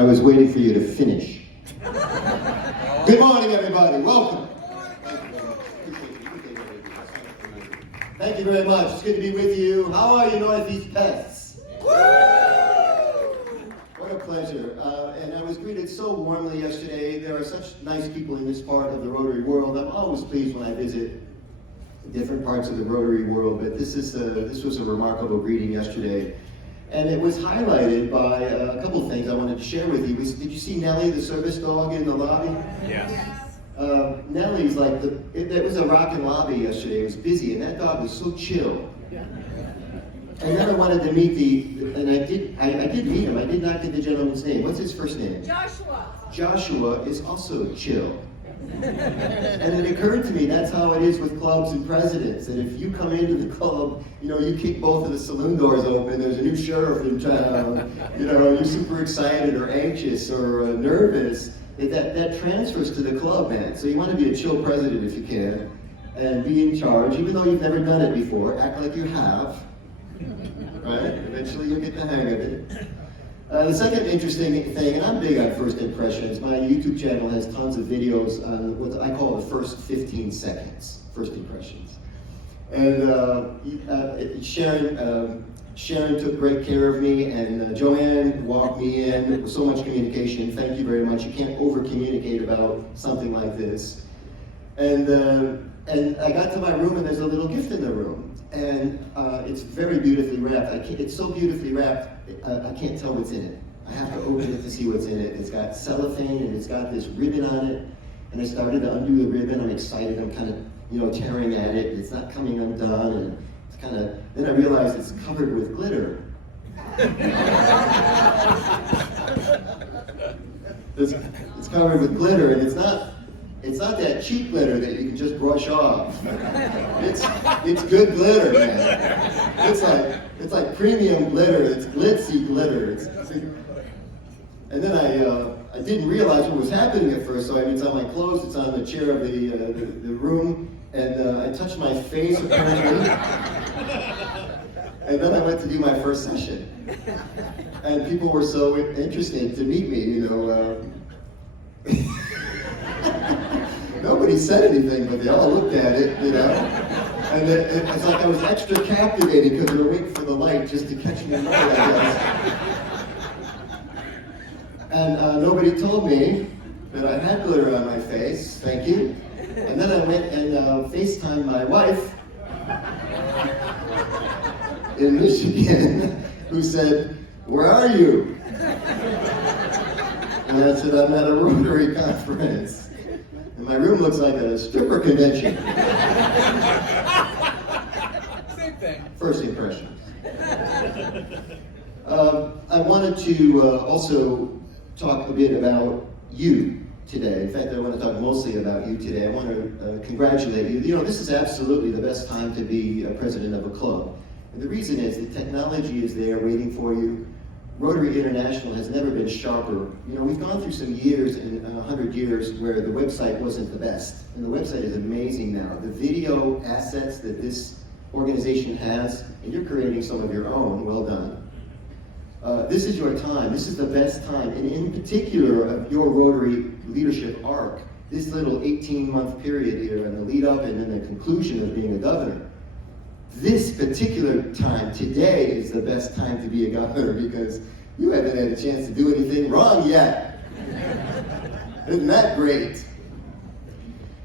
I was waiting for you to finish. Good morning, everybody. Welcome. Thank you very much. It's good to be with you. How are you, Northeast Pests? What a pleasure. And I was greeted so warmly yesterday. There are such nice people in this part of the Rotary world. I'm always pleased when I visit different parts of the Rotary world, but this was a remarkable greeting yesterday. And it was highlighted by a couple of things I wanted to share with you. Did you see Nellie, the service dog, in the lobby? Yes. Nellie's like, it was a rockin' lobby yesterday. It was busy, and that dog was so chill. And then I wanted to meet and I did meet him. I did not get the gentleman's name. What's his first name? Joshua. Joshua is also chill. And it occurred to me, that's how it is with clubs and presidents. And if you come into the club, you kick both of the saloon doors open, there's a new sheriff in town, you're super excited or anxious or nervous, that transfers to the club, man. So you want to be a chill president if you can, and be in charge, even though you've never done it before, act like you have, right? Eventually you'll get the hang of it. The second interesting thing, and I'm big on first impressions, my YouTube channel has tons of videos on what I call the first 15 seconds, first impressions. And Sharon took great care of me, and Joanne walked me in with so much communication. Thank you very much. You can't over-communicate about something like this. And I got to my room, and there's a little gift in the room. And it's very beautifully wrapped. It's so beautifully wrapped, I can't tell what's in it. I have to open it to see what's in it. It's got cellophane, and it's got this ribbon on it. And I started to undo the ribbon. I'm excited. I'm kind of, tearing at it. It's not coming undone. And it's kind of, then I realized it's covered with glitter. It's covered with glitter, and it's not that cheap glitter that you can just brush off. It's good glitter, man. It's like premium glitter. It's glitzy glitter. And then I didn't realize what was happening at first. So it's on my clothes. It's on the chair of the room, and I touched my face apparently. And then I went to do my first session, and people were so interested to meet me. Nobody said anything, but they all looked at it, And it's like I was extra captivated because they were waiting for the light just to catch me right, I guess. And nobody told me that I had glitter on my face. Thank you. And then I went and FaceTimed my wife in Michigan, who said, "Where are you?" And I said, "I'm at a Rotary conference. And my room looks like a stripper convention." Same thing. First impressions. I wanted to also talk a bit about you today. In fact, I want to talk mostly about you today. I want to congratulate you. This is absolutely the best time to be a president of a club. And the reason is that technology is there waiting for you. Rotary International has never been sharper. We've gone through some years, in 100 years, where the website wasn't the best. And the website is amazing now. The video assets that this organization has, and you're creating some of your own, well done. This is your time. This is the best time. And in particular, of your Rotary leadership arc, this little 18-month period here, and the lead up and then the conclusion of being a governor. This particular time, today, is the best time to be a governor because you haven't had a chance to do anything wrong yet. Isn't that great?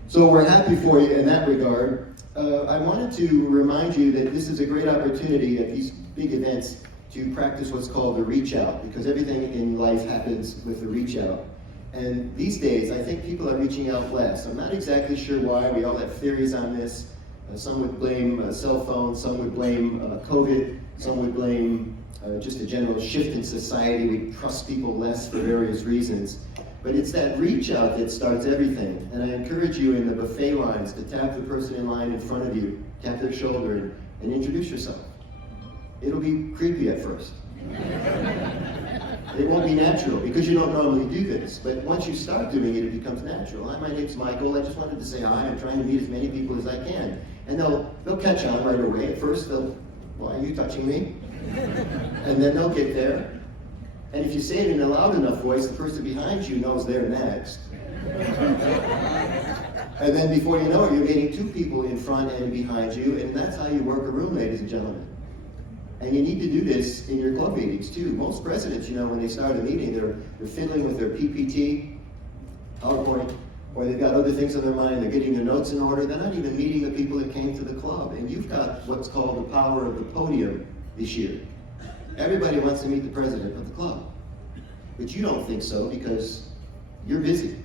So we're happy for you in that regard. I wanted to remind you that this is a great opportunity at these big events to practice what's called the reach out, because everything in life happens with the reach out. And these days, I think people are reaching out less. I'm not exactly sure why. We all have theories on this. Some would blame cell phones, some would blame COVID, some would blame just a general shift in society. We trust people less for various reasons. But it's that reach out that starts everything. And I encourage you in the buffet lines to tap the person in line in front of you, tap their shoulder, and introduce yourself. It'll be creepy at first. It won't be natural because you don't normally do this. But once you start doing it, it becomes natural. Hi, my name's Michael. I just wanted to say hi. I'm trying to meet as many people as I can. And they'll catch on right away. At first, why are you touching me? And then they'll get there. And if you say it in a loud enough voice, the person behind you knows they're next. And then before you know it, you're getting two people in front and behind you, and that's how you work a room, ladies and gentlemen. And you need to do this in your club meetings too. Most presidents, when they start a meeting, they're fiddling with their PPT, PowerPoint, or they've got other things on their mind. They're getting their notes in order. They're not even meeting the people that came to the club. And you've got what's called the power of the podium this year. Everybody wants to meet the president of the club. But you don't think so because you're busy.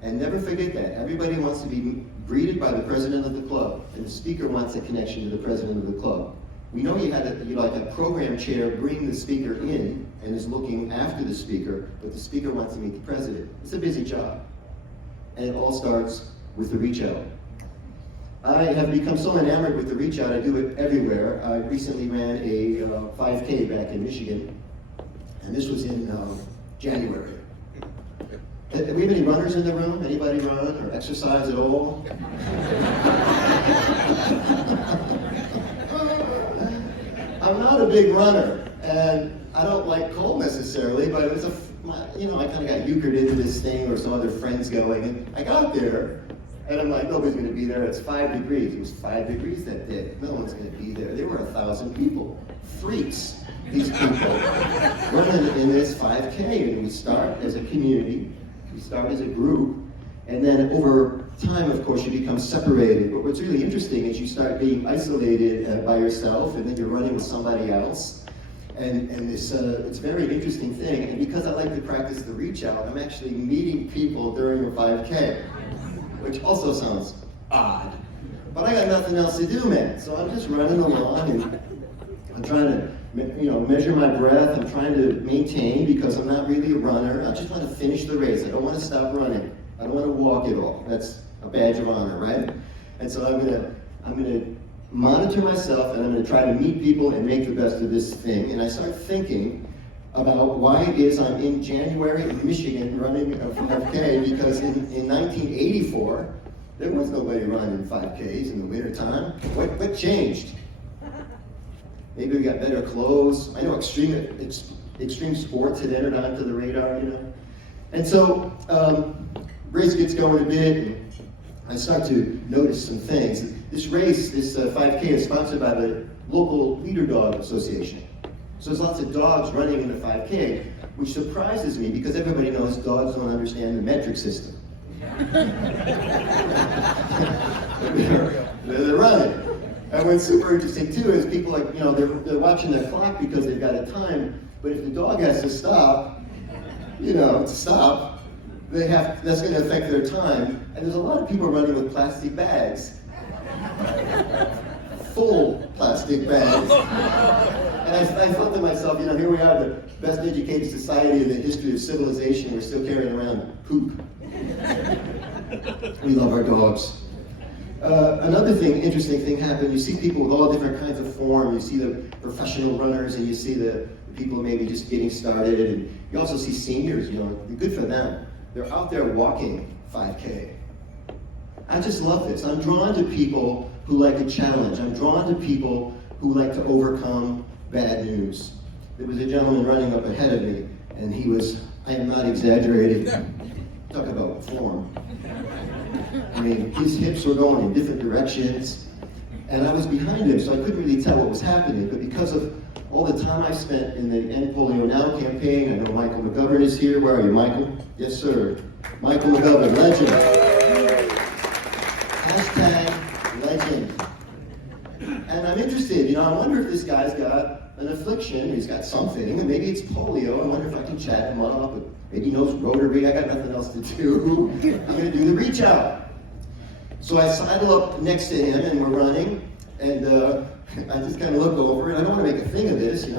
And never forget that. Everybody wants to be greeted by the president of the club, and the speaker wants a connection to the president of the club. We know you had a program chair bring the speaker in and is looking after the speaker, but the speaker wants to meet the president. It's a busy job. And it all starts with the reach out. I have become so enamored with the reach out, I do it everywhere. I recently ran a 5K back in Michigan, and this was in January. Do we have any runners in the room? Anybody run or exercise at all? I'm not a big runner, and I don't like cold necessarily, but it was I kind of got euchred into this thing, or some other friends going, and I got there, and I'm like, nobody's going to be there. It's 5 degrees. It was 5 degrees that day. No one's going to be there. There were 1,000 people. Freaks, these people, running in this 5K, and we start as a community. We start as a group, and then over time, of course, you become separated. But what's really interesting is you start being isolated by yourself, and then you're running with somebody else. And it's a very interesting thing. And because I like to practice the reach out, I'm actually meeting people during a 5K, which also sounds odd. But I got nothing else to do, man. So I'm just running along, and I'm trying to measure my breath. I'm trying to maintain because I'm not really a runner. I just want to finish the race. I don't want to stop running. I don't want to walk at all. That's a badge of honor, right? And so I'm gonna monitor myself, and I'm gonna try to meet people and make the best of this thing. And I start thinking about why it is I'm in January in Michigan running a 5K, because in 1984, there was nobody running 5Ks in the wintertime. What changed? Maybe we got better clothes. I know extreme sports had entered onto the radar, And so, race gets going a bit, and I start to notice some things. This race, this 5K, is sponsored by the local Leader Dog Association. So there's lots of dogs running in the 5K, which surprises me because everybody knows dogs don't understand the metric system. They're running. And what's super interesting too is people they're watching their clock because they've got a time, but if the dog has to stop, that's going to affect their time. And there's a lot of people running with plastic bags, full plastic bags. And I thought to myself, here we are, the best educated society in the history of civilization. We're still carrying around poop. We love our dogs. Another interesting thing happened. You see people with all different kinds of form. You see the professional runners, and you see the people maybe just getting started. And you also see seniors, good for them. They're out there walking 5K. I just love this. I'm drawn to people who like a challenge. I'm drawn to people who like to overcome bad news. There was a gentleman running up ahead of me, and he was, I am not exaggerating, talk about form. I mean, his hips were going in different directions, and I was behind him, so I couldn't really tell what was happening. But because of all the time I spent in the End Polio Now campaign, I know Michael McGovern is here. Where are you, Michael? Yes, sir. Michael McGovern, legend. Hashtag legend. And I'm interested, I wonder if this guy's got an affliction, he's got something, and maybe it's polio. I wonder if I can chat him up. Maybe he knows Rotary. I got nothing else to do. I'm going to do the reach out. So I sidle up next to him, and we're running, and I just kind of look over, and I don't want to make a thing of this. He's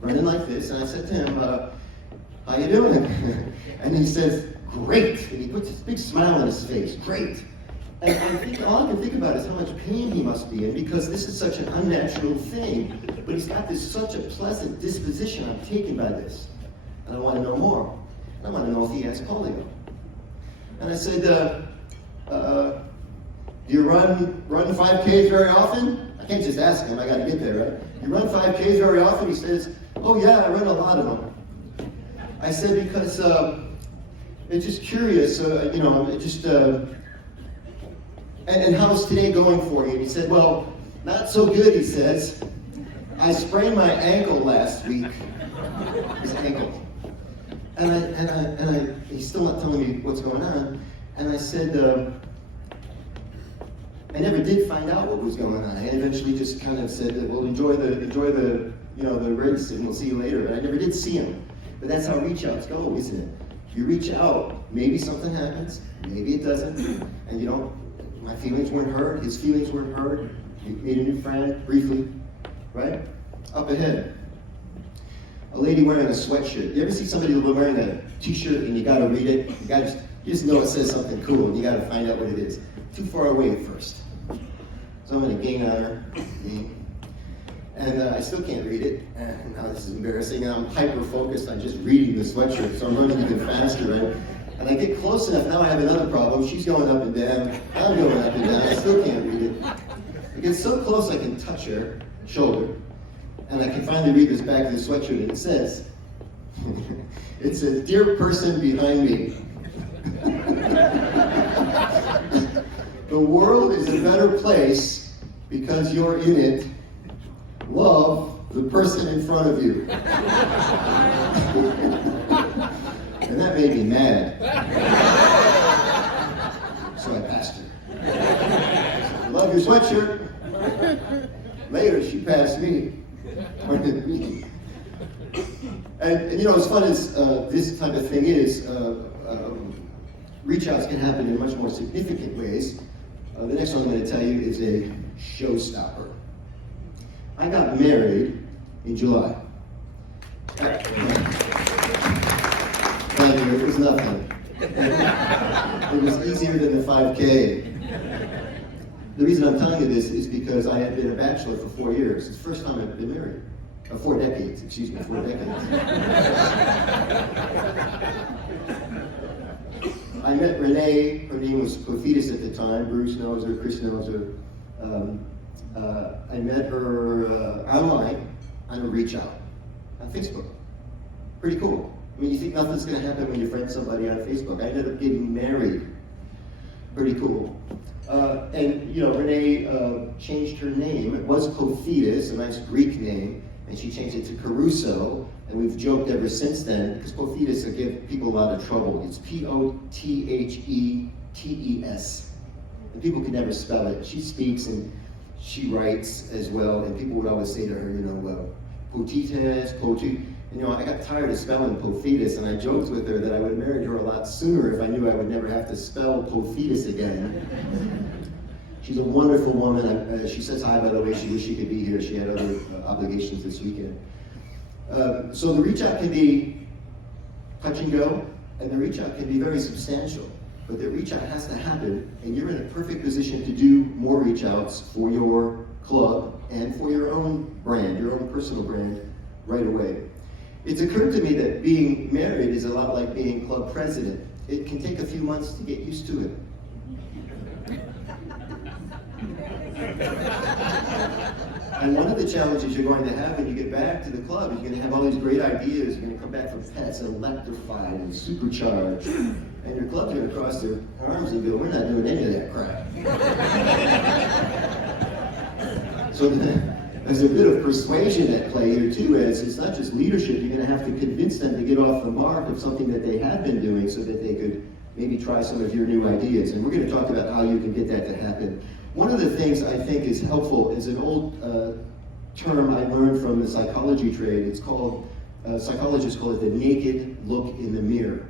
running like this, and I said to him, how you doing? And he says, great. And he puts this big smile on his face, great. And all I can think about is how much pain he must be in, because this is such an unnatural thing. But he's got such a pleasant disposition. I'm taken by this. And I want to know more. I want to know if he has polio. And I said, do you run 5Ks very often? I can't just ask him, I got to get there, right? You run 5Ks very often? He says, oh yeah, I run a lot of them. I said, because it's just curious, and how's today going for you? And he said, well, not so good, he says. I sprained my ankle last week. His ankle. And he's still not telling me what's going on. And I said, I never did find out what was going on. I eventually just kind of said, well, enjoy the the race, and we'll see you later. But I never did see him. But that's how reach outs go, isn't it? You reach out, maybe something happens, maybe it doesn't, and my feelings weren't hurt, his feelings weren't hurt. You made a new friend briefly, right? Up ahead, a lady wearing a sweatshirt. You ever see somebody wearing a t-shirt and you gotta read it? You just know it says something cool and you gotta find out what it is. Too far away at first. So I'm gonna gain on her. And I still can't read it. And now this is embarrassing. And I'm hyper-focused on just reading the sweatshirt, so I'm running even faster, right? And I get close enough, now I have another problem. She's going up and down, I'm going up and down, I still can't read it. I get so close I can touch her shoulder, and I can finally read this back of the sweatshirt, and it says, it says, "Dear person behind me, the world is a better place because you're in it. Love the person in front of you." And that made me mad. So I passed her. "Love your sweatshirt." Later, she passed me. And what's fun is this type of thing is reach outs can happen in much more significant ways. The next one I'm going to tell you is a showstopper. I got married in July. Thank you, it was nothing. It was easier than the 5K. The reason I'm telling you this is because I had been a bachelor for 4 years. It's the first time I've been married. 4 decades, 4 decades. I met Renee, her name was Clophitis at the time, Bruce knows her, Chris knows her. I met her online on a reach out on Facebook. Pretty cool. I mean, you think nothing's going to happen when you friend somebody on Facebook. I ended up getting married. Pretty cool. Renee changed her name. It was Clophitis, a nice Greek name, and she changed it to Caruso, and we've joked ever since then, because Clophitis will give people a lot of trouble. It's Pothethes, and people could never spell it. She speaks and she writes as well, and people would always say to her, Pothethes, I got tired of spelling Clophitis, and I joked with her that I would have married her a lot sooner if I knew I would never have to spell Clophitis again. She's a wonderful woman. She says hi, by the way. She wished she could be here. She had other obligations this weekend. So the reach out can be touch and go, and the reach out can be very substantial. But the reach out has to happen, and you're in a perfect position to do more reach outs for your club and for your own brand, your own personal brand, right away. It's occurred to me that being married is a lot like being club president. It can take a few months to get used to it. And one of the challenges you're going to have when you get back to the club is you're going to have all these great ideas. You're going to come back from pets electrified and supercharged. And your club's going to cross their arms and go, "We're not doing any of that crap." So there's a bit of persuasion at play here too, as it's not just leadership. You're going to have to convince them to get off the mark of something that they had been doing so that they could maybe try some of your new ideas. And we're going to talk about how you can get that to happen. One of the things I think is helpful is an old term I learned from the psychology trade. It's called, psychologists call it the naked look in the mirror.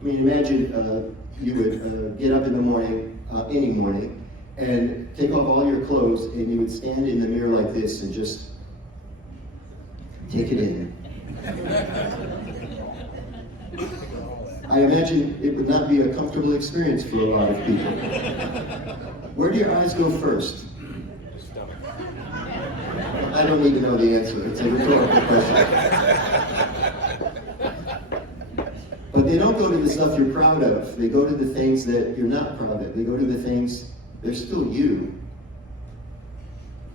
I mean, imagine you would get up in the morning, any morning, and take off all your clothes, and you would stand in the mirror like this and just take it in. I imagine it would not be a comfortable experience for a lot of people. Where do your eyes go first? I don't need to know the answer. It's a rhetorical question. But they don't go to the stuff you're proud of. They go to the things that you're not proud of. They go to the things, they're still you.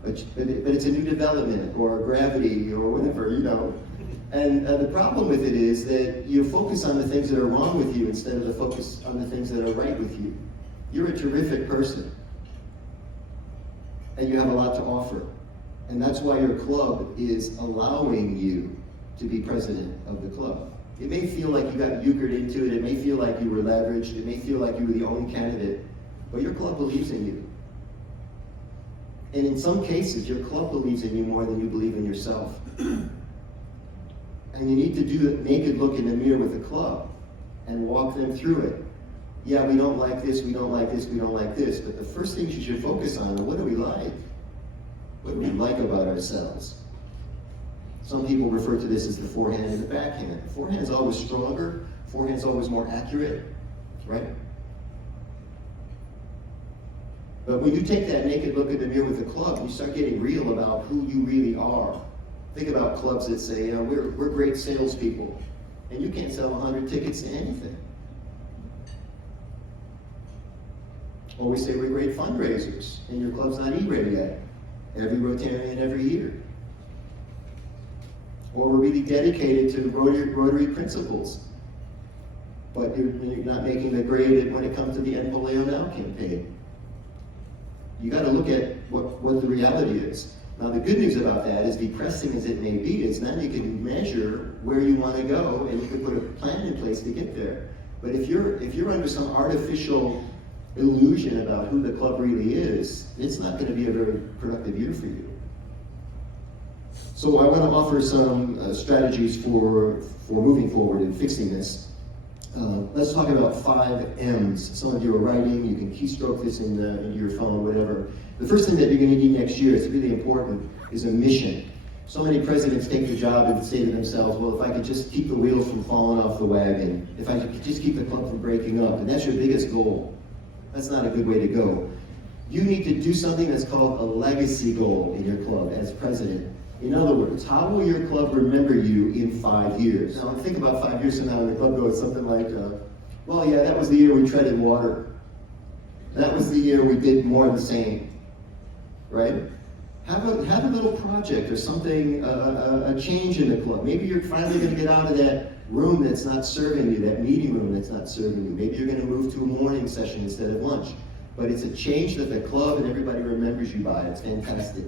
But it's a new development, or gravity, or whatever, And the problem with it is that you focus on the things that are wrong with you instead of the focus on the things that are right with you. You're a terrific person. And you have a lot to offer. And that's why your club is allowing you to be president of the club. It may feel like you got euchred into it. It may feel like you were leveraged. It may feel like you were the only candidate. But your club believes in you. And in some cases, your club believes in you more than you believe in yourself. And you need to do a naked look in the mirror with the club and walk them through it. Yeah, we don't like this, we don't like this, we don't like this. But the first things you should focus on are what do we like? What do we like about ourselves? Some people refer to this as the forehand and the backhand. The forehand is always stronger. Forehand is always more accurate, right? But when you take that naked look in the mirror with the club, you start getting real about who you really are. Think about clubs that say, you know, we're great salespeople, and you can't sell 100 tickets to anything. Or we say we're great fundraisers, and your club's not E-ready yet. Every Rotarian every year. Or we're really dedicated to Rotary principles, but you're not making the grade when it comes to the End Polio Now campaign. You got to look at what the reality is. Now the good news about that is, depressing as it may be, is now you can measure where you want to go and you can put a plan in place to get there. But if you're under some artificial illusion about who the club really is, it's not going to be a very productive year for you. So I want to offer some strategies for moving forward and fixing this. Let's talk about 5 M's. Some of you are writing, you can keystroke this in your phone, whatever. The first thing that you're going to need next year, it's really important, is a mission. So many presidents take the job and say to themselves, well, if I could just keep the wheels from falling off the wagon, if I could just keep the club from breaking up, and that's your biggest goal. That's not a good way to go. You need to do something that's called a legacy goal in your club as president. In other words, how will your club remember you in 5 years? Now, think about 5 years from now, and the club goes something like, well, yeah, that was the year we treaded water. That was the year we did more of the same, right? Have a little project or something, a change in the club. Maybe you're finally going to get out of that room that's not serving you, that meeting room that's not serving you. Maybe you're going to move to a morning session instead of lunch. But it's a change that the club and everybody remembers you by. It's fantastic.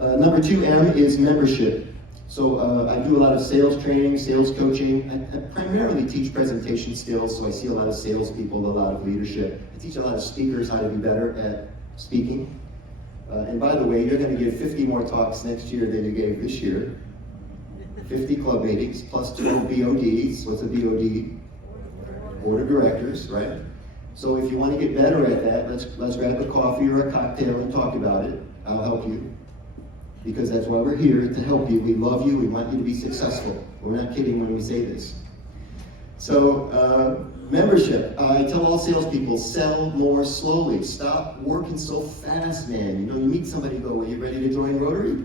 Number 2M is membership. So I do a lot of sales training, sales coaching. I primarily teach presentation skills, so I see a lot of salespeople, a lot of leadership. I teach a lot of speakers how to be better at speaking. And by the way, you're going to give 50 more talks next year than you gave this year. 50 club meetings, plus 12 BODs. What's a BOD? Board of Directors, right? So if you want to get better at that, let's grab a coffee or a cocktail and talk about it. I'll help you. Because that's why we're here, to help you. We love you. We want you to be successful. We're not kidding when we say this. So, membership. I tell all salespeople, sell more slowly. Stop working so fast, man. You know, you meet somebody and go, well, you ready to join Rotary?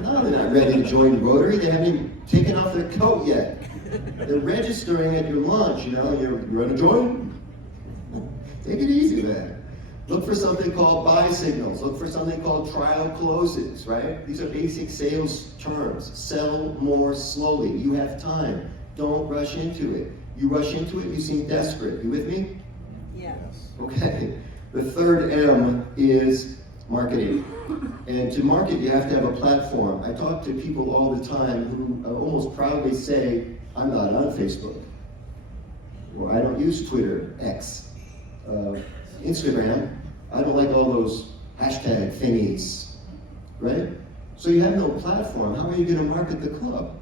No, they're not ready to join Rotary. They haven't even taken off their coat yet. They're registering at your lunch, you know, you're ready to join? Take it easy, man. Look for something called buy signals. Look for something called trial closes, right? These are basic sales terms. Sell more slowly. You have time. Don't rush into it. You rush into it, you seem desperate. You with me? Yes. Okay. The third M is marketing. And to market, you have to have a platform. I talk to people all the time who almost proudly say, I'm not on Facebook. Or I don't use Twitter, X. Instagram, I don't like all those hashtag thingies, right? So you have no platform. How are you going to market the club?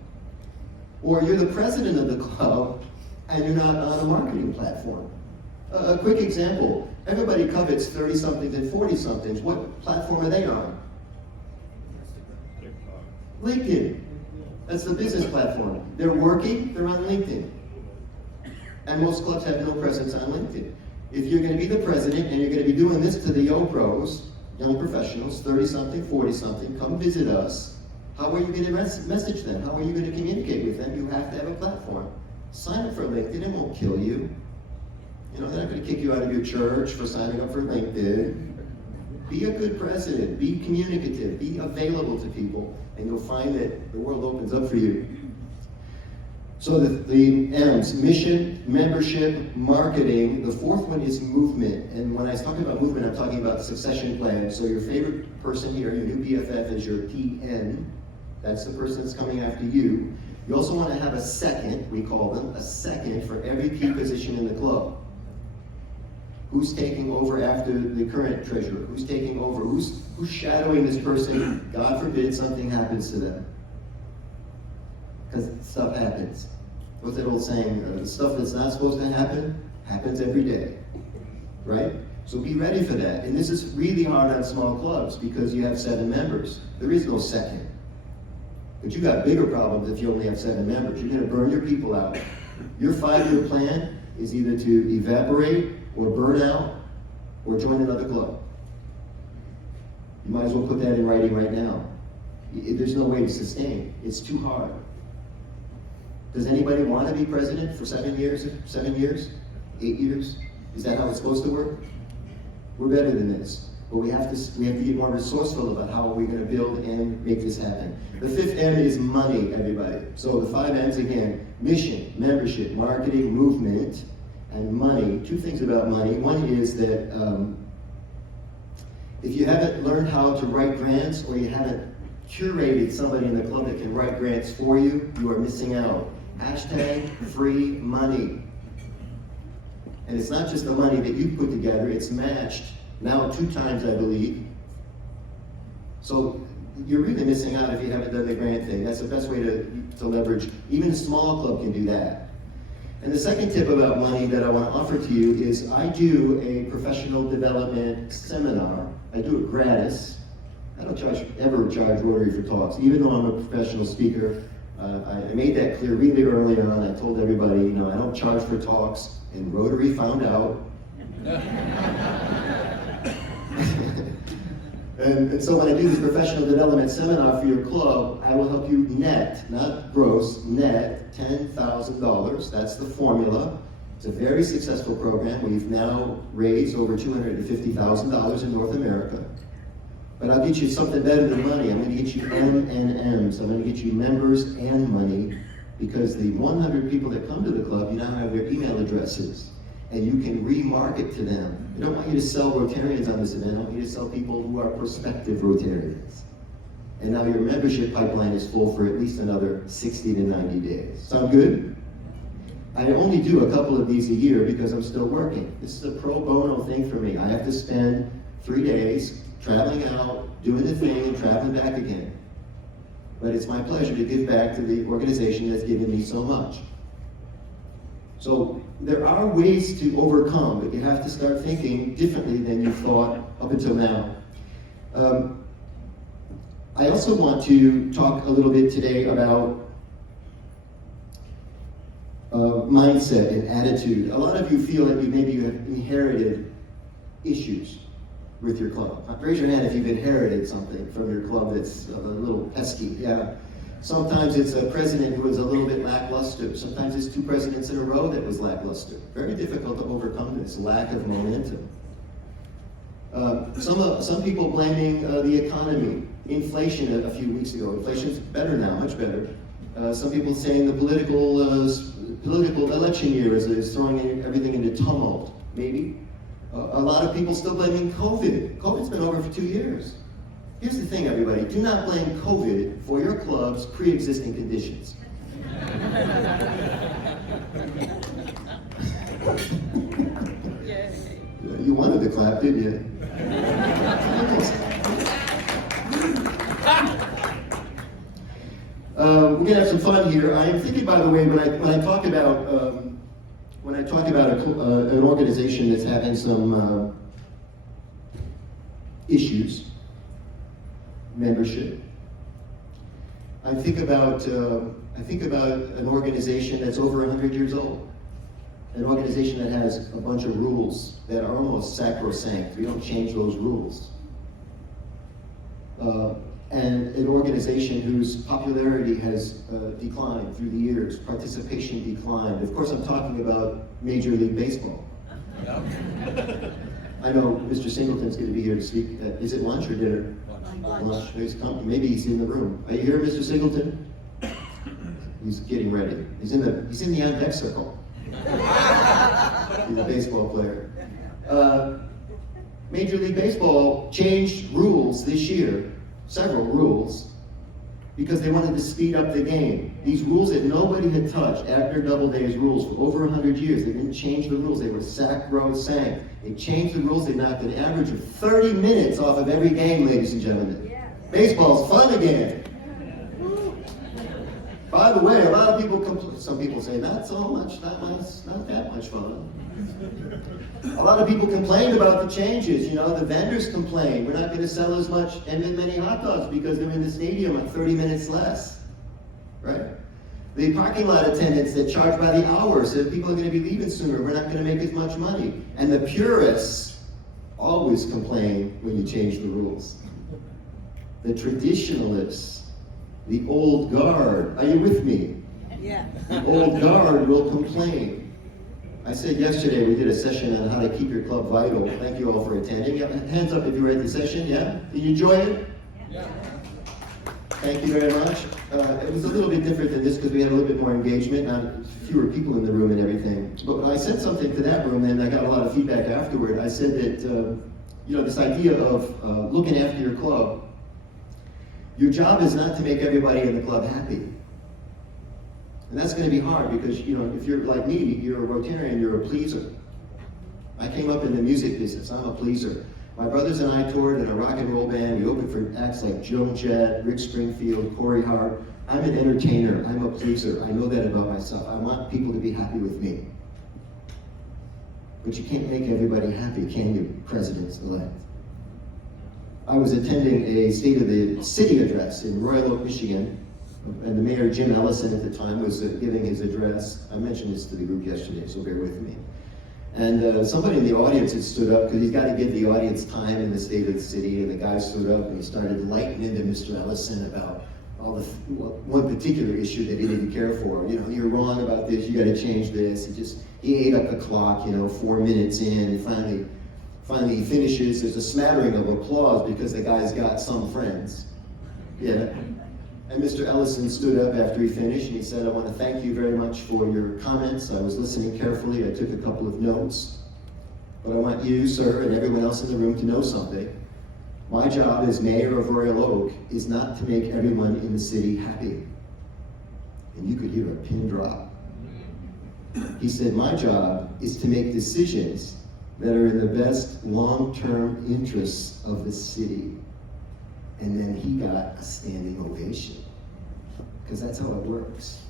Or you're the president of the club and you're not on a marketing platform. A quick example, everybody covets 30-somethings and 40-somethings. What platform are they on? LinkedIn. That's the business platform. They're working, they're on LinkedIn. And most clubs have no presence on LinkedIn. If you're going to be the president and you're going to be doing this to the young pros, young professionals, 30-something, 40-something, come visit us. How are you going to message them? How are you going to communicate with them? You have to have a platform. Sign up for LinkedIn, it won't kill you. You know, they're not going to kick you out of your church for signing up for LinkedIn. Be a good president, be communicative, be available to people, and you'll find that the world opens up for you. So the M's, mission, membership, marketing. The fourth one is movement. And when I was talking about movement, I'm talking about succession plan. So your favorite person here, your new BFF, is your PN. That's the person that's coming after you. You also want to have a second, we call them, a second for every key position in the club. Who's taking over after the current treasurer? Who's taking over? Who's shadowing this person? God forbid something happens to them. Because stuff happens. What's that old saying? Stuff that's not supposed to happen, happens every day. Right? So be ready for that. And this is really hard on small clubs because you have 7 members. There is no second. But you got bigger problems if you only have 7 members. You're going to burn your people out. Your 5-year plan is either to evaporate or burn out or join another club. You might as well put that in writing right now. There's no way to sustain. It's too hard. Does anybody want to be president for 7 years? 7 years? 8 years? Is that how it's supposed to work? We're better than this. But we have to get more resourceful about how we're going to build and make this happen. The 5th M is money, everybody. So the 5 M's again: mission, membership, marketing, movement, and money. 2 things about money. One is that if you haven't learned how to write grants, or you haven't curated somebody in the club that can write grants for you, you are missing out. Hashtag free money. And it's not just the money that you put together, it's matched now 2 times, I believe. So you're really missing out if you haven't done the grant thing. That's the best way to leverage. Even a small club can do that. And the second tip about money that I want to offer to you is I do a professional development seminar. I do it gratis. I don't ever charge Rotary for talks, even though I'm a professional speaker. I made that clear really early on. I told everybody, I don't charge for talks, and Rotary found out. And so when I do this professional development seminar for your club, I will help you net, not gross, net $10,000. That's the formula. It's a very successful program. We've now raised over $250,000 in North America. But I'll get you something better than money. I'm going to get you M&Ms. I'm going to get you members and money, because the 100 people that come to the club, you now have their email addresses, and you can remarket to them. I don't want you to sell Rotarians on this event. I want you to sell people who are prospective Rotarians. And now your membership pipeline is full for at least another 60 to 90 days. Sound good? I only do a couple of these a year because I'm still working. This is a pro bono thing for me. I have to spend 3 days traveling out, doing the thing, and traveling back again. But it's my pleasure to give back to the organization that's given me so much. So there are ways to overcome, but you have to start thinking differently than you thought up until now. I also want to talk a little bit today about mindset and attitude. A lot of you feel that you have inherited issues with your club. Raise your hand if you've inherited something from your club that's a little pesky. Yeah. Sometimes it's a president who is a little bit lackluster. Sometimes it's 2 presidents in a row that was lackluster. Very difficult to overcome this lack of momentum. Some people blaming the economy, inflation a few weeks ago. Inflation's better now, much better. Some people saying the political election year is throwing everything into tumult, maybe. A lot of people still blaming COVID. COVID's been over for 2 years. Here's the thing, everybody. Do not blame COVID for your club's pre-existing conditions. You wanted to clap, didn't you? We're going to have some fun here. I am thinking, by the way, when I talk about an organization that's having some issues, membership, I think about an organization that's over 100 years old, an organization that has a bunch of rules that are almost sacrosanct. We don't change those rules. And an organization whose popularity has declined through the years, participation declined. Of course, I'm talking about Major League Baseball. I know Mr. Singleton's going to be here to speak. Is it lunch or dinner? Lunch. Maybe he's in the room. Are you here, Mr. Singleton? He's getting ready. He's in the on deck circle. He's a baseball player. Major League Baseball changed rules this year, several rules, because they wanted to speed up the game. These rules that nobody had touched, Abner Doubleday's rules, for over 100 years. They didn't change the rules. They were sack, row, sang. They changed the rules. They knocked an average of 30 minutes off of every game, ladies and gentlemen. Yeah. Baseball's fun again. By the way, a lot of people some people say, not so much, not that much fun. A lot of people complained about the changes. You know, the vendors complained, we're not going to sell as many hot dogs because they're in the stadium at 30 minutes less, right? The parking lot attendants that charge by the hour said people are going to be leaving sooner, we're not going to make as much money. And the purists always complain when you change the rules. The traditionalists, the old guard, are you with me? Yeah. The old guard will complain. I said yesterday we did a session on how to keep your club vital. Thank you all for attending. Hands up if you were at the session, yeah? Did you enjoy it? Yeah. Thank you very much. It was a little bit different than this because we had a little bit more engagement, not fewer people in the room and everything. But when I said something to that room, and I got a lot of feedback afterward, I said that, this idea of looking after your club, your job is not to make everybody in the club happy. And that's going to be hard because, if you're like me, you're a Rotarian, you're a pleaser. I came up in the music business, I'm a pleaser. My brothers and I toured in a rock and roll band. We opened for acts like Joan Jett, Rick Springfield, Corey Hart. I'm an entertainer, I'm a pleaser. I know that about myself. I want people to be happy with me. But you can't make everybody happy, can you, President-elect? I was attending a State of the City address in Royal Oak, Michigan, and the mayor, Jim Ellison, at the time was giving his address. I mentioned this to the group yesterday, so bear with me. And somebody in the audience had stood up, because he's got to give the audience time in the State of the City, and the guy stood up and he started lighting into Mr. Ellison about one particular issue that he didn't care for. You're wrong about this, you got to change this. He ate up the clock, 4 minutes in, and finally he finishes. There's a smattering of applause because the guy's got some friends. Yeah. And Mr. Ellison stood up after he finished and he said, I want to thank you very much for your comments. I was listening carefully. I took a couple of notes. But I want you, sir, and everyone else in the room to know something. My job as mayor of Royal Oak is not to make everyone in the city happy. And you could hear a pin drop. He said, my job is to make decisions that are in the best long-term interests of the city. And then he got a standing ovation. Because that's how it works.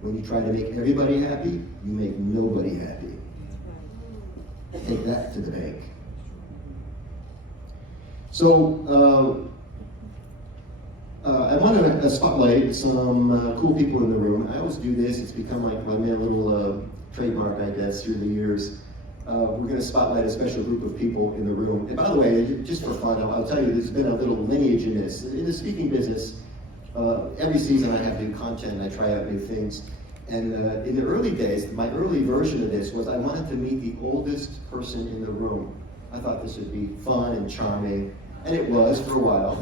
When you try to make everybody happy, you make nobody happy. Take that to the bank. So, I want to spotlight some cool people in the room. I always do this. It's become like my little trademark, I guess, through the years. We're going to spotlight a special group of people in the room. And by the way, just for fun, I'll tell you, there's been a little lineage in this. In the speaking business, every season I have new content and I try out new things. And in the early days, my early version of this was I wanted to meet the oldest person in the room. I thought this would be fun and charming, and it was for a while.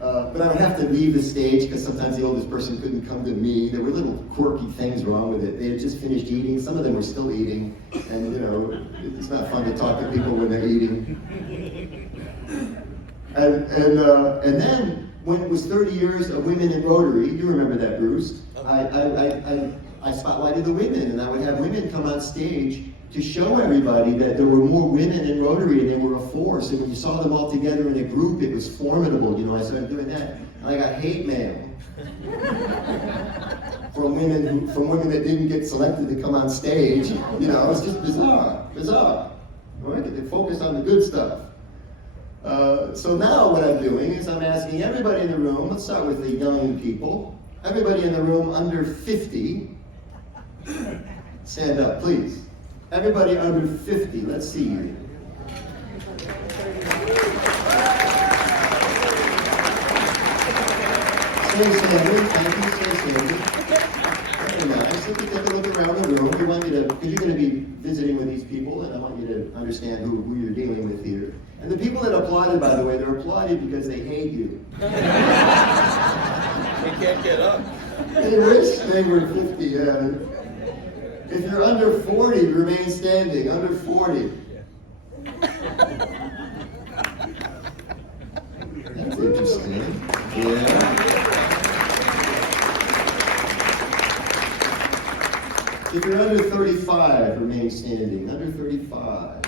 But I would have to leave the stage because sometimes the oldest person couldn't come to me. There were little quirky things wrong with it. They had just finished eating. Some of them were still eating. And, it's not fun to talk to people when they're eating. And then, when it was 30 years of women in Rotary, you remember that, Bruce, I spotlighted the women, and I would have women come on stage to show everybody that there were more women in Rotary and they were a force. And when you saw them all together in a group, it was formidable. I started doing that. And I got hate mail from women that didn't get selected to come on stage. It was just bizarre. All right, they focused on the good stuff. So now what I'm doing is I'm asking everybody in the room, let's start with the young people, everybody in the room under 50, stand up, please. Everybody under 50, let's see you. Stay standing, thank you, stay standing. Very nice. Take a look around the room. We want you to, because you're going to be visiting with these people, and I want you to understand who you're dealing with here. And the people that applauded, by the way, they're applauding because they hate you. They can't get up. They wish they were 50, yeah. If you're under 40, remain standing. Under 40. That's interesting. Yeah. If you're under 35, remain standing. Under 35.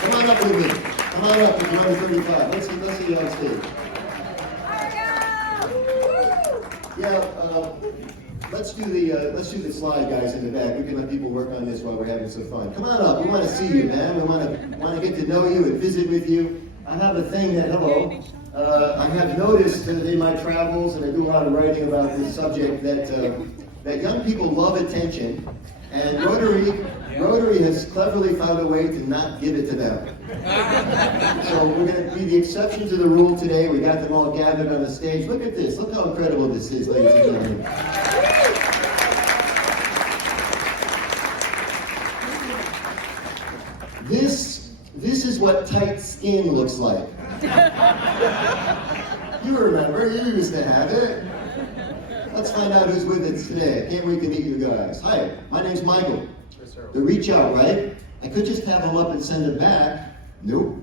Come on up with me. Come on up if you're under 35. Let's see you on stage. Yeah, let's do the slide, guys, in the back. We can let people work on this while we're having some fun. Come on up. We want to see you, man. We want to get to know you and visit with you. I have a thing that, hello, I have noticed in my travels, and I do a lot of writing about this subject, that young people love attention, and Rotary has cleverly found a way to not give it to them. So we're going to be the exception to the rule today. We got them all gathered on the stage. Look at this. Look how incredible this is, ladies and gentlemen. This is what tight skin looks like. You remember, you used to have it. Let's find out who's with us today. I can't wait to meet you guys. Hi, my name's Michael. The reach out, right? I could just have them up and send them back. Nope.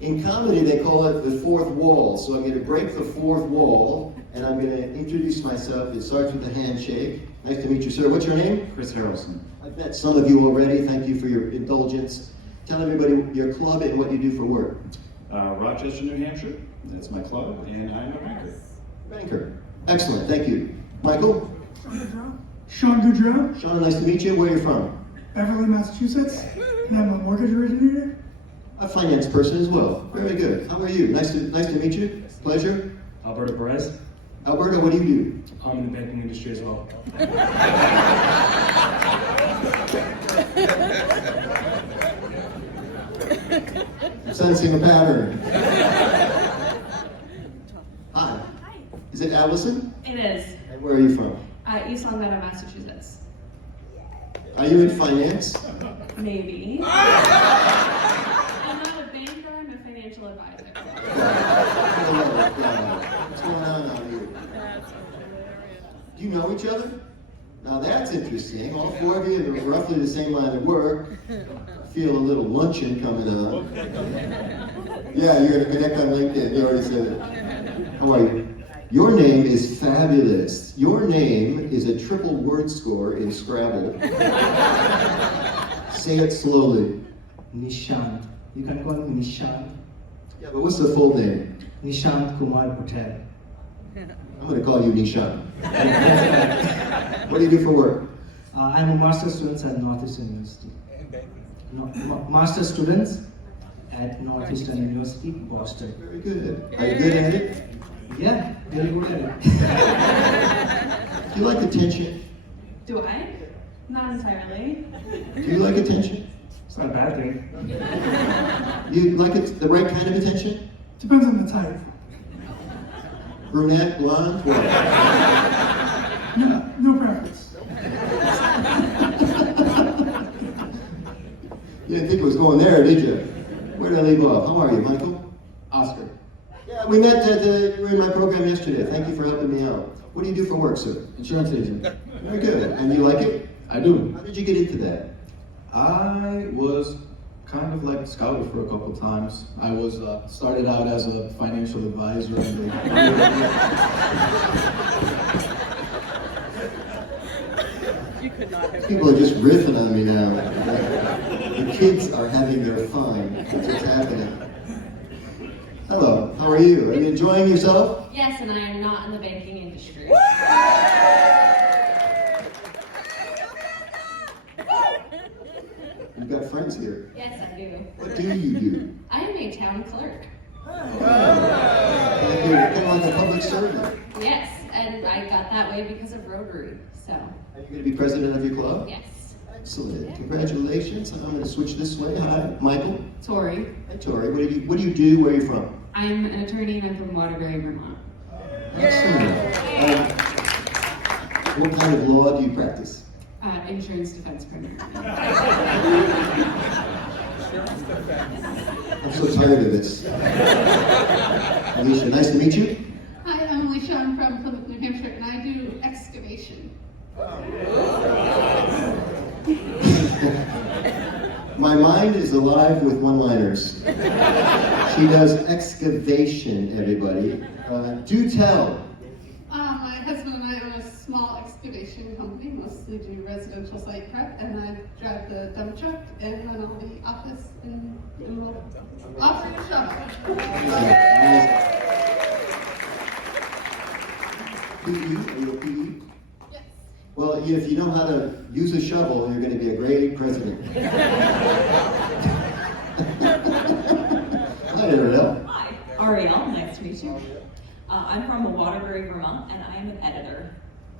In comedy, they call it the fourth wall. So I'm going to break the fourth wall, and I'm going to introduce myself. It starts with a handshake. Nice to meet you, sir. What's your name? Chris Harrelson. I've met some of you already. Thank you for your indulgence. Tell everybody your club and what you do for work. Rochester, New Hampshire. That's my club, and I'm a banker. Banker. Excellent. Thank you. Michael? Sean Goudreau, Sean, nice to meet you. Where are you from? Beverly, Massachusetts, and I'm a mortgage originator. A finance person as well. Very good. How are you? Nice to meet you. Pleasure. Alberto Perez. Alberto, what do you do? I'm in the banking industry as well. I'm sensing a pattern. Hi. Is it Ellison? It is. And where are you from? East Long Meadow, Massachusetts. Are you in finance? Maybe. I'm not a banker, I'm a financial advisor. What's going on out here? Do you know each other? Now that's interesting. All four of you are roughly the same line of work. I feel a little luncheon coming on. Yeah, you're going to connect on LinkedIn. You already said it. How are you? Your name is fabulous. Your name is a triple word score in Scrabble. Say it slowly. Nishant. You can call me Nishant. Yeah, but what's the full name? Nishant Kumar Patel. I'm going to call you Nishan. What do you do for work? I'm a master's student at Northeastern University. Master's students at Northeastern University, Boston. Very good. Are you good at it? Yeah, very good at it. Do you like attention? Do I? Not entirely. Do you like attention? It's not a bad thing. You like it, the right kind of attention? Depends on the type. Brunette, blonde, what? No preference. You didn't think it was going there, did you? Where did I leave off? How are you, Michael? Oscar. Yeah, we met you were in my program yesterday. Thank you for helping me out. What do you do for work, sir? Insurance agent. Very good. And you like it? I do. How did you get into that? I was kind of like scouted for a couple times. I was started out as a financial advisor. People are just riffing on me now. The kids are having their fun. That's what's happening. Hello, how are you? Are you enjoying yourself? Yes, and I am not in the banking industry. You've got friends here. Yes, I do. What do you do? I am a town clerk. Like you're kind of like a public servant. Yes, and I got that way because of Rotary, so Are you going to be president of your club? yes. Excellent. Congratulations. I'm going to switch this way. Hi, Michael. Tori. Hi, Tori. What do you do? Where are you from? I'm an attorney and I'm from Waterbury, Vermont. Excellent. What kind of law do you practice? Insurance defense primarily. I'm so tired of this. Alicia, nice to meet you. Hi, I'm Alicia. I'm from Plymouth, New Hampshire, and I do excavation. My mind is alive with one-liners. She does excavation, everybody. Do tell. My husband and I own a small excavation company, mostly do residential site prep, and I drive the dump truck and run all the office and we'll operate a shovel. PE, are you a PE? Yes. Well, if you know how to use a shovel, you're going to be a great president. Hi, Ariel. Hi, Ariel, nice to meet you. I'm from Waterbury, Vermont, and I am an editor.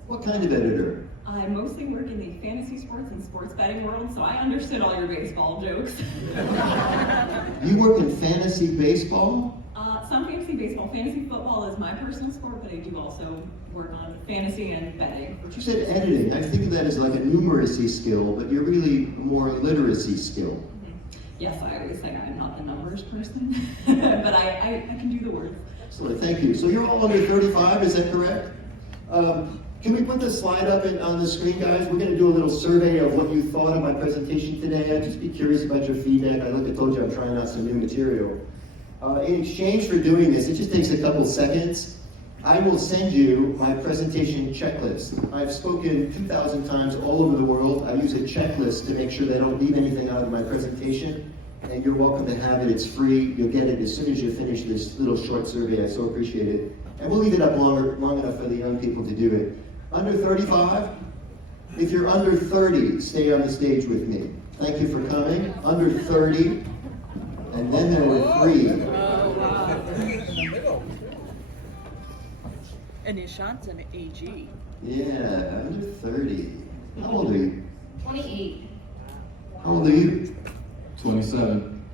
What kind of editor? I mostly work in the fantasy sports and sports betting world, so I understood all your baseball jokes. You work in fantasy baseball? Some fantasy baseball. Fantasy football is my personal sport, but I do also work on fantasy and betting. But you said editing. I think of that as like a numeracy skill, but you're really more literacy skill. Yes, I always say I'm not the numbers person, but I can do the words. Excellent, thank you. So you're all under 35, is that correct? Can we put the slide up on the screen, guys? We're going to do a little survey of what you thought of my presentation today. I'd just be curious about your feedback. I told you I'm trying out some new material. In exchange for doing this, it just takes a couple seconds. I will send you my presentation checklist. I've spoken 2,000 times all over the world. I use a checklist to make sure that I don't leave anything out of my presentation. And you're welcome to have it. It's free. You'll get it as soon as you finish this little short survey. I so appreciate it. And we'll leave it up long enough for the young people to do it. Under 35, if you're under 30, stay on the stage with me. Thank you for coming. Under 30, and then there were 3. And Nishant's an AG. Yeah, under 30. How old are you? 28. How old are you? 27.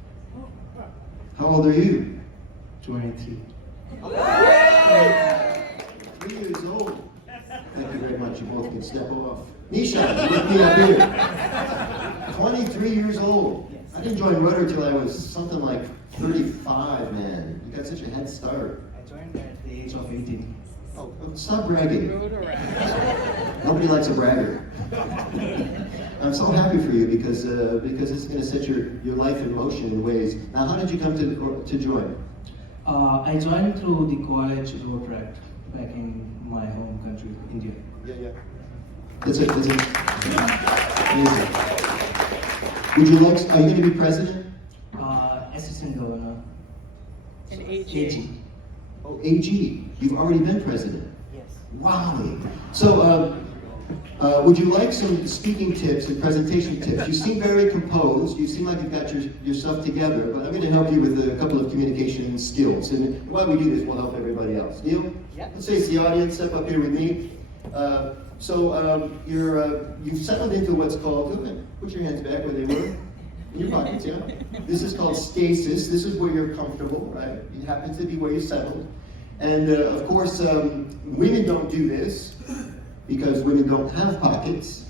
How old are you? 23. 3 years old. Thank you very much. You both can step off. Nisha, look me up here. 23 years old. I didn't join Rotary till I was something like 35, man. You got such a head start. I joined at the age of 18. Oh, stop bragging. Nobody likes a bragger. I'm so happy for you because it's going to set your life in motion in ways. Now, how did you come to join? I joined through the college Rotary back in my home country, India. Yeah. That's it. Amazing. Would you like? Are you going to be president? Assistant governor. An AG. AG. Oh, AG. You've already been president. Yes. Wow. So, would you like some speaking tips and presentation tips? You seem very composed. You seem like you've got yourself together, but I'm going to help you with a couple of communication skills. And while we do this, we'll help everybody else. Deal? Yeah. Let's face the audience. Step up here with me. You've settled into what's called, put your hands back where they were. In your pockets, yeah. This is called stasis. This is where you're comfortable, right? It happens to be where you settled. And of course, women don't do this because women don't have pockets,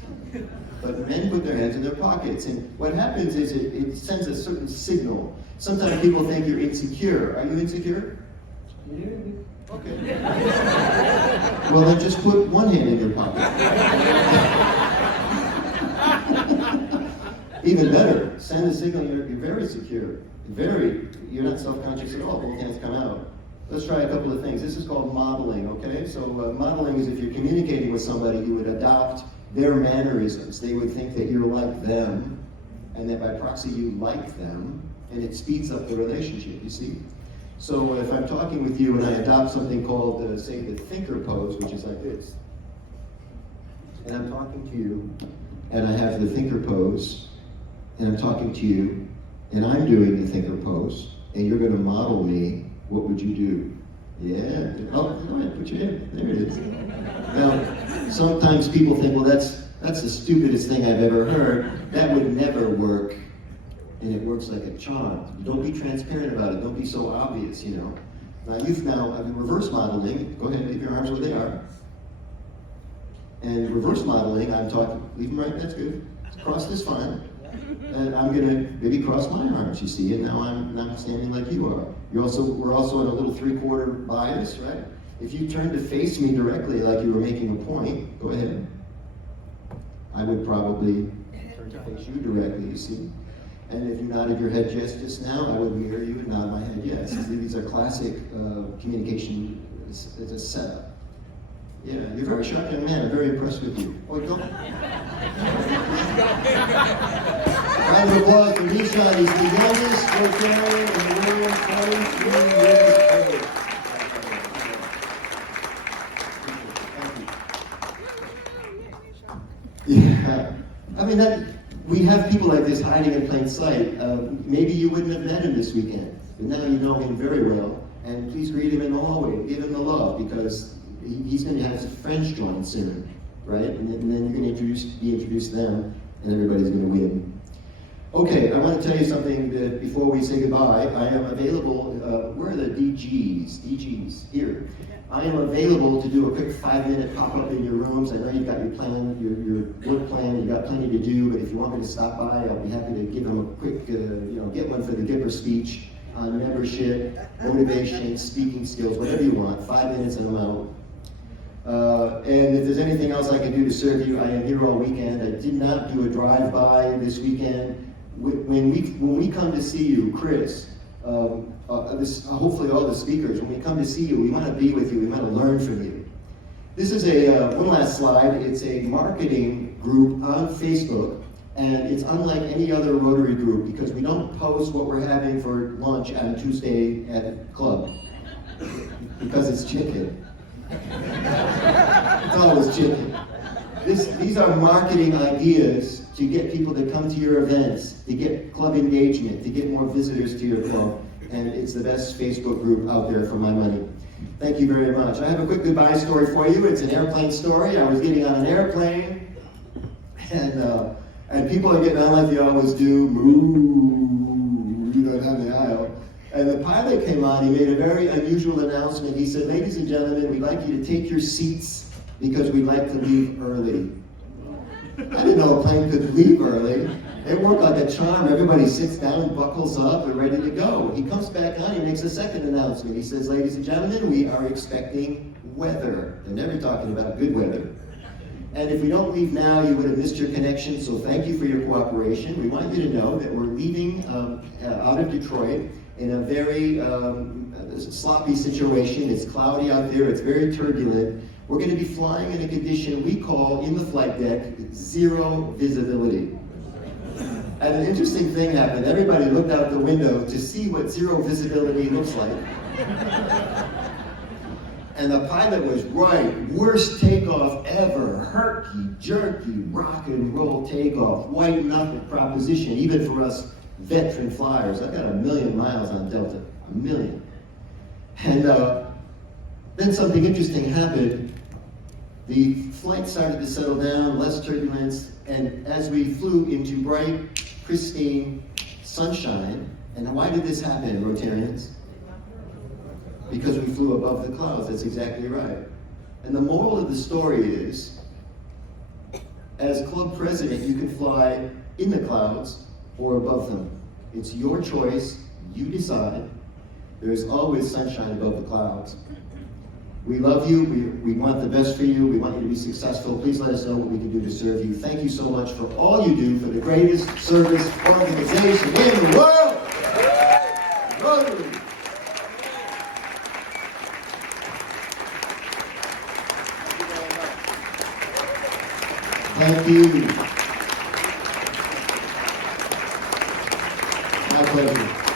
but men put their hands in their pockets. And what happens is it sends a certain signal. Sometimes people think you're insecure. Are you insecure? Okay. Well, then just put one hand in your pocket. Even better, send a signal you're very secure. You're not self-conscious at all. Both hands come out. Let's try a couple of things. This is called modeling, okay? So modeling is if you're communicating with somebody, you would adopt their mannerisms. They would think that you're like them, and that by proxy you like them, and it speeds up the relationship, you see? So if I'm talking with you and I adopt something called, say, the thinker pose, which is like this, and I'm talking to you, and I have the thinker pose, and I'm talking to you, and I'm doing the thinker pose, and you're going to model me, what would you do? Yeah. Oh, go ahead, put your hand. There it is. Now, sometimes people think, well, that's the stupidest thing I've ever heard. That would never work. And it works like a charm. Don't be transparent about it. Don't be so obvious, you know. Now, I've been reverse modeling. Go ahead, leave your arms where they are. And reverse modeling, I'm talking, leave them right, that's good. Crossed is fine. And I'm gonna maybe cross my arms, you see, and now I'm standing like you are. We're also in a little 3/4 bias, right? If you turn to face me directly like you were making a point, go ahead. I would probably turn to face you directly, you see. And if you nodded your head yes just now, I would mirror you and nod my head yes. These are classic communication, it's a setup. Yeah, you're a very sharp young man. I'm very impressed with you. Oh, don't. Round of applause for Nishan. He's the youngest Rotarian in the world, 23 years old. Yeah, I mean, we have people like this hiding in plain sight. Maybe you wouldn't have met him this weekend, but now you know him very well. And please greet him in the hallway. Give him the love, because he's going to have his friends join soon, right? And then you're going to be introduced to them, and everybody's going to win. Okay, I want to tell you something that before we say goodbye. I am available. Where are the DGs? DGs here. I am available to do a quick 5-minute pop-up in your rooms. I know you've got your plan, your work plan. You've got plenty to do. But if you want me to stop by, I'll be happy to give them a quick, get one for the Gipper speech on membership, motivation, speaking skills, whatever you want. 5 minutes and I'm out. And if there's anything else I can do to serve you, I am here all weekend. I did not do a drive-by this weekend. When we come to see you, Chris, hopefully all the speakers, when we come to see you, we want to be with you, we want to learn from you. This is one last slide. It's a marketing group on Facebook, and it's unlike any other Rotary group because we don't post what we're having for lunch on Tuesday at the club, because it's chicken. It's always chicken. These are marketing ideas to get people to come to your events, to get club engagement, to get more visitors to your club. And it's the best Facebook group out there for my money. Thank you very much. I have a quick goodbye story for you. It's an airplane story. I was getting on an airplane, and people are getting on like they always do, down the aisle. And the pilot came on, he made a very unusual announcement. He said, "Ladies and gentlemen, we'd like you to take your seats because we'd like to leave early." I didn't know a plane could leave early. It worked like a charm. Everybody sits down, buckles up, and ready to go. He comes back on, he makes a second announcement. He says, "Ladies and gentlemen, we are expecting weather." They're never talking about good weather. "And if we don't leave now, you would have missed your connection, so thank you for your cooperation. We want you to know that we're leaving out of Detroit in a very sloppy situation. It's cloudy out there, it's very turbulent. We're going to be flying in a condition we call, in the flight deck, zero visibility." And an interesting thing happened. Everybody looked out the window to see what zero visibility looks like. And the pilot was right. Worst takeoff ever. Herky, jerky, rock and roll takeoff. White knuckle proposition, even for us veteran flyers. I've got 1,000,000 miles on Delta. 1,000,000. And then something interesting happened. The flight started to settle down, less turbulence, and as we flew into bright, pristine sunshine, and why did this happen, Rotarians? Because we flew above the clouds, that's exactly right. And the moral of the story is, as club president, you can fly in the clouds or above them. It's your choice, you decide. There's always sunshine above the clouds. We love you, we want the best for you, we want you to be successful. Please let us know what we can do to serve you. Thank you so much for all you do for the greatest service organization in the world, Rotary. Thank you. My pleasure.